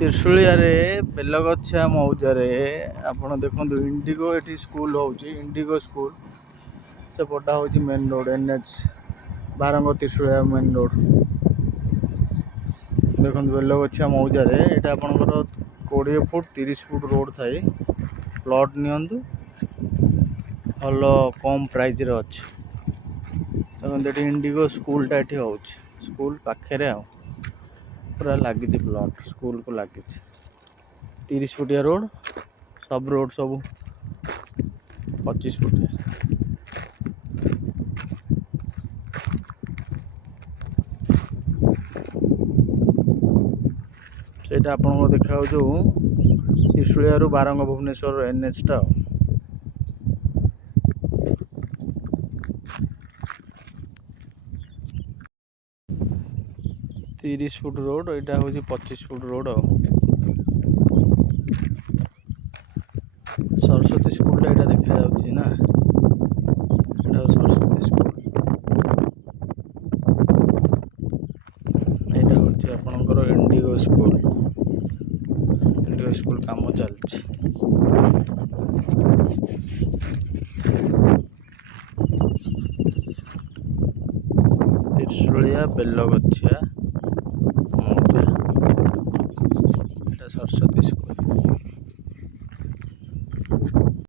त्रिशूलिया बेलगछिया मौजारे आपण देखो इंडिगो ये स्कूल हो इंडिगो स्कूल से पटा हूँ main road NH Barang Trishulia main road देखो बेलगछिया मौजारे यहाँ आपंकर 20 फुट 30 फुट रोड थाए प्लट नि भल कम प्राइज अच्छे देखो इंडिगो स्कूलटा ये हो स्कूल पाखे पूरा लगी प्लट स्कूल को लगी 30 फुटिया रोड सब 25 फुटिया से आपको देखा जो त्रिशूलिया बारंग भुवनेश्वर NH टा 30 फुट रोड यहाँ हूँ 25 फुट रोड सरस्वती स्कूल यहाँ देखा ना यहाँ सरस्वती स्कूल यहाँ हूँ आपणकर इंडिगो स्कूल काम चलती त्रिशूलिया बेलगछिया सरस्वती स्कूल।